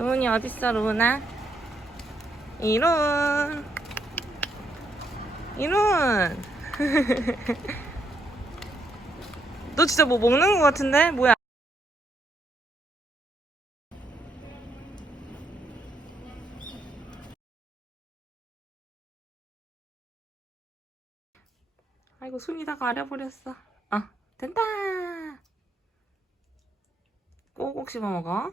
이론이 어딨어 로나? 이론 이론 너 진짜 뭐 먹는 거 같은데? 뭐야? 아이고 숨이 다 가려버렸어 어 된다 꼭꼭 씹어 먹어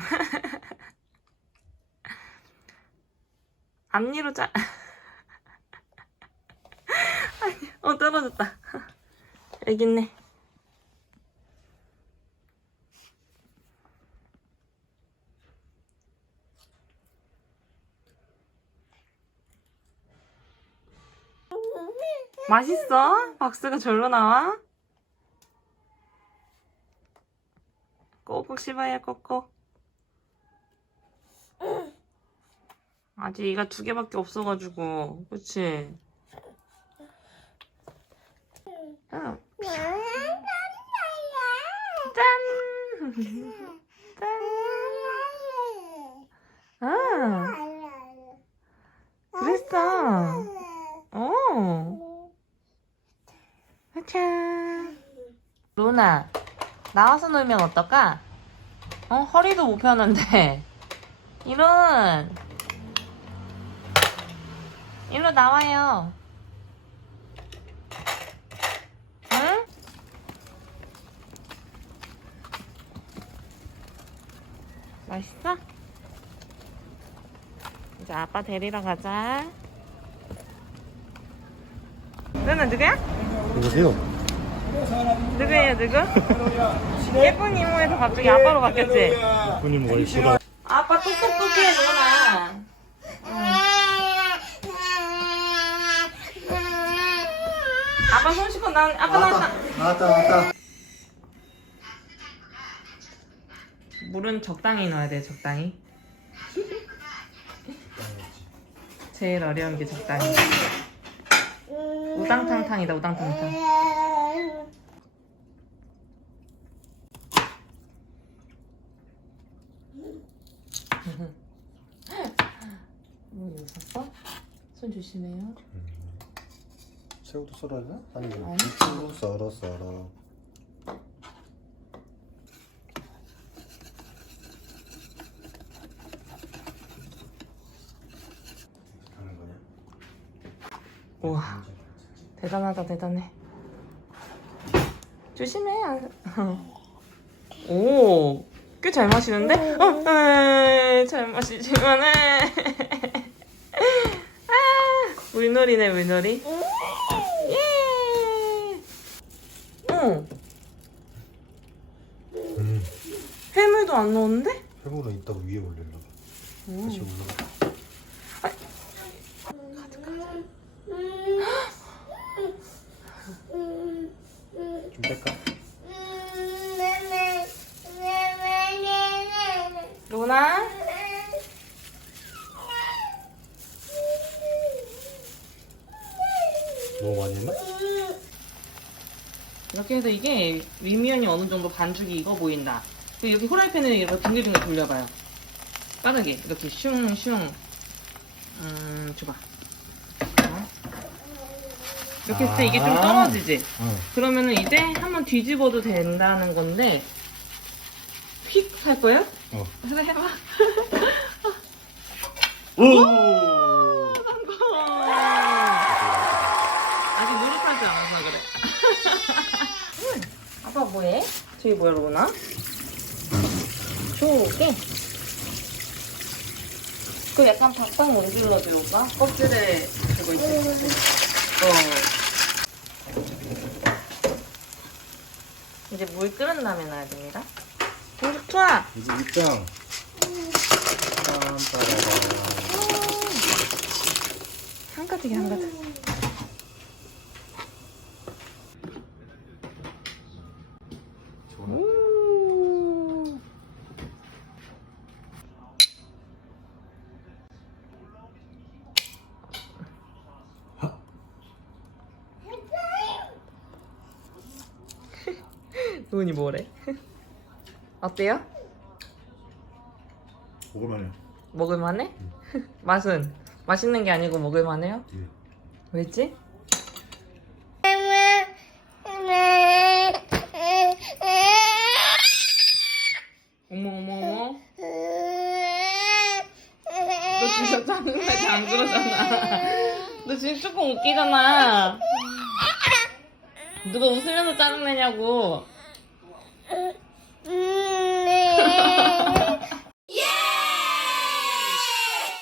앞니로 짜 아니 어 떨어졌다 여기 있네 맛있어? 박스가 절로 나와? 꼭꼭 씹어야 꼭꼭 아직 이가 두 개밖에 없어가지고 그치? 응. 짠! 짠! 아, 그랬어. 어. 짠. 루나, 나와서 놀면 어떨까? 어, 허리도 못 펴는데. 이런. 일로 나와요. 응? 맛있어? 이제 아빠 데리러 가자. 너는 누구야? 누구세요? 누구예요, 누구? 예쁜 이모에서 갑자기 아빠로 바뀌었지? 분이 뭐가 있어? 아빠 똑똑똑해, 누나. 아빠 손 씻고 나, 아빠 나왔다. 나왔다 나왔다 물은 적당히 넣어야 돼, 적당히. 제일 어려운 게 적당히. 우당탕탕이다, 우당탕탕. 뭐? 손 조심해요. 새우도 썰어야 돼? 아니 아니. 새우 썰어 썰어 하는 거냐? 우와, 대단하다, 대단해. 조심해. 안- 오, 꽤 잘 마시는데? 어, 에이, 잘 마시지만, 에. 아, 물놀이네, 물놀이. 예. 어, 음 해물도 안 넣었는데? 해물은 이따가 위에 올리려고 음. 다시 올라가 좀 뺄까? 로나? 너무 많이 했나? 이렇게 해서 이게 윗면이 어느 정도 반죽이 익어 보인다. 그리고 여기 후라이팬을 이렇게 빙글빙글 돌려봐요. 빠르게 이렇게 슝슝. 음, 줘봐. 어? 이렇게 했을 때 이게 좀 아. 떨어지지. 응 그러면은 이제 한번 뒤집어도 된다는 건데 휙 할 거예요? 어. 해봐 해봐. 오! 성공. 아직 노릇하지 않아서 그래. 응. 아빠 뭐해? 저기 뭐야 로나? 조개. 그 약간 박박 문질러줘 오빠. 껍질에 그거 있지. 어. 이제 물 끓은 다음에 넣어야 됩니다. 투하. 이제 입장 빰빠라라 한 가득이 한 가득. 눈이 뭐래? 어때요? 먹을만해요. 먹을만해? 맛은? 맛있는 게 아니고 먹을만해요? 예. 왜지? 어머 어머 어머 너 진짜 짜증나게 안 그러잖아 너 지금 조금 웃기잖아 누가 웃으면서 짜증내냐고 uh